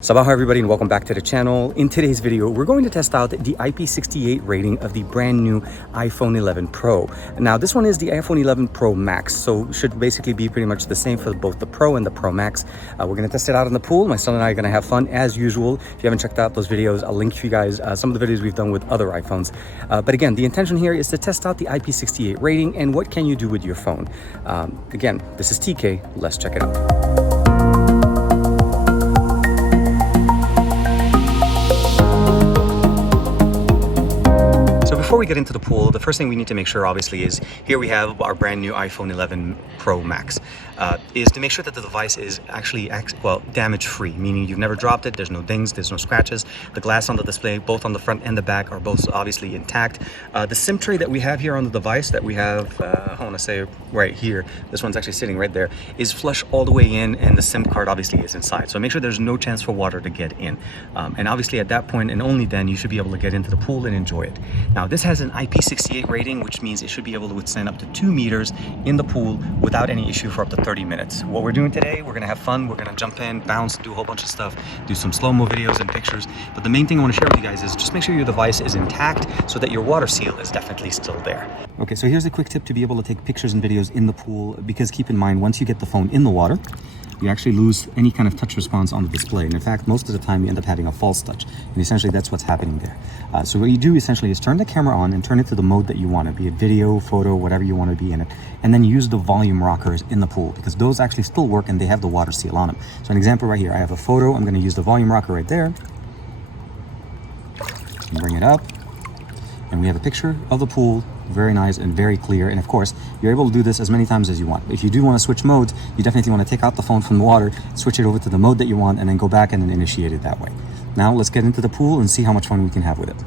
Sabah everybody and welcome back to the channel. In today's video, we're going to test out the IP68 rating of the brand new iPhone 11 Pro. Now this one is the iPhone 11 Pro Max, so should basically be pretty much the same for both the Pro and the Pro Max. We're going to test it out in the pool. My son and I are going to have fun as usual. If you haven't checked out those videos, I'll link to you guys some of the videos we've done with other iPhones. But again, the intention here is to test out the IP68 rating and what can you do with your phone. Again, this is TK. Let's check it out. Before we get into the pool, the first thing we need to make sure obviously is here we have our brand new iPhone 11 Pro Max, is to make sure that the device is actually damage free, meaning you've never dropped it, there's no dings, there's no scratches. The glass on the display, both on the front and the back, are both obviously intact. The SIM tray that we have here on the device that we have, I want to say right here, this one's actually sitting right there, is flush all the way in, and the SIM card obviously is inside. So make sure there's no chance for water to get in. And obviously at that point and only then you should be able to get into the pool and enjoy it. Now this has an IP68 rating, which means it should be able to withstand up to 2 meters in the pool without any issue for up to 30 minutes. What we're doing today, we're gonna have fun, we're gonna jump in, bounce, do a whole bunch of stuff, do some slow-mo videos and pictures. But the main thing I want to share with you guys is just make sure your device is intact so that your water seal is definitely still there. Okay, so here's a quick tip to be able to take pictures and videos in the pool, because keep in mind, once you get the phone in the water, you actually lose any kind of touch response on the display. And in fact, most of the time you end up having a false touch. And essentially that's what's happening there. So what you do essentially is turn the camera on and turn it to the mode that you want to, be it video, photo, whatever you want to be in it. And then use the volume rockers in the pool, because those actually still work and they have the water seal on them. So an example right here, I have a photo. I'm going to use the volume rocker right there. And bring it up. And we have a picture of the pool, very nice and very clear. And of course, you're able to do this as many times as you want. If you do want to switch modes, you definitely want to take out the phone from the water, switch it over to the mode that you want, and then go back and then initiate it that way. Now let's get into the pool and see how much fun we can have with it.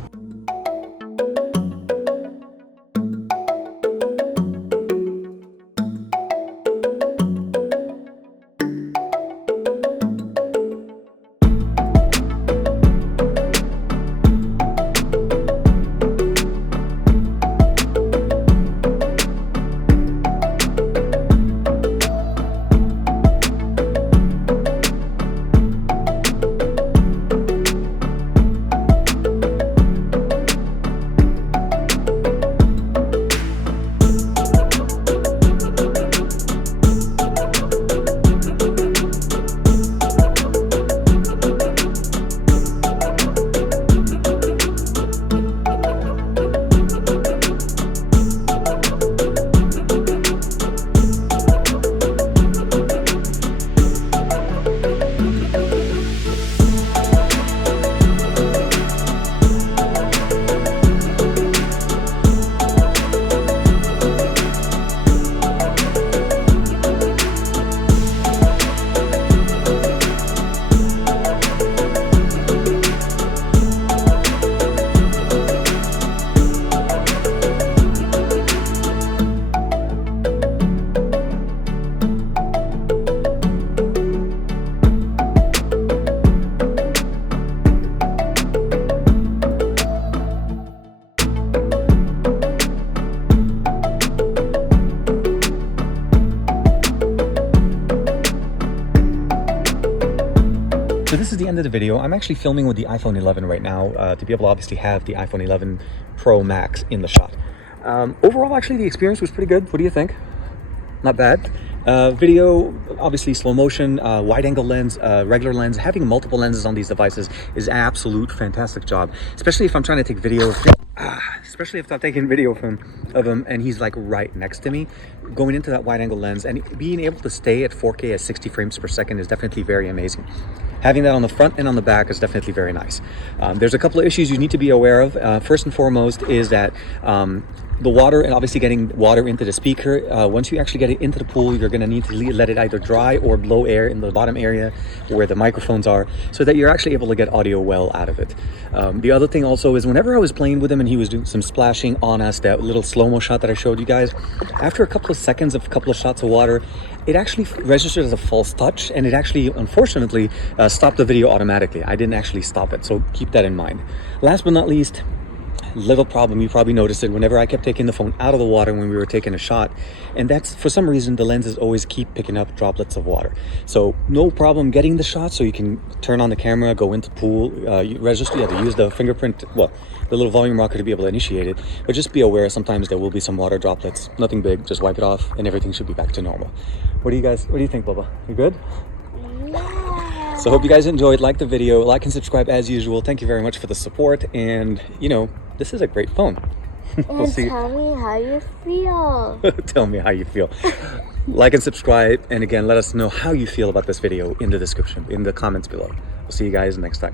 So this is the end of the video. I'm actually filming with the iPhone 11 right now to be able to obviously have the iPhone 11 Pro Max in the shot. Overall, actually, the experience was pretty good. What do you think? Not bad. Video, obviously slow motion, wide angle lens, regular lens. Having multiple lenses on these devices is an absolute fantastic job, especially if I'm trying to take video. Especially if I'm taking video of him and he's like right next to me, going into that wide angle lens and being able to stay at 4K at 60 frames per second is definitely very amazing. Having that on the front and on the back is definitely very nice. There's a couple of issues you need to be aware of. First and foremost is that the water, and obviously getting water into the speaker, once you actually get it into the pool, you're going to need to let it either dry or blow air in the bottom area where the microphones are, so that you're actually able to get audio well out of it. The other thing also is whenever I was playing with him and he was doing some splashing on us, that little slow-mo shot that I showed you guys, after a couple of seconds of a couple of shots of water, it actually registered as a false touch, and it actually, unfortunately, stopped the video automatically. I didn't actually stop it, so keep that in mind. Last but not least, little problem, you probably noticed it whenever I kept taking the phone out of the water when we were taking a shot, and that's for some reason the lenses always keep picking up droplets of water. So no problem getting the shot, so you can turn on the camera, go into the pool, you register, you have to use the fingerprint, well, the little volume rocker to be able to initiate it, but just be aware sometimes there will be some water droplets. Nothing big, just wipe it off and everything should be back to normal. What do you think, Bubba? You good? So hope you guys enjoyed. Like the video, like and subscribe as usual. Thank you very much for the support, and you know, this is a great phone. We'll see. Tell me how you feel. Tell me how you feel. Like and subscribe, and again, let us know how you feel about this video in the description, in the comments below. We'll see you guys next time.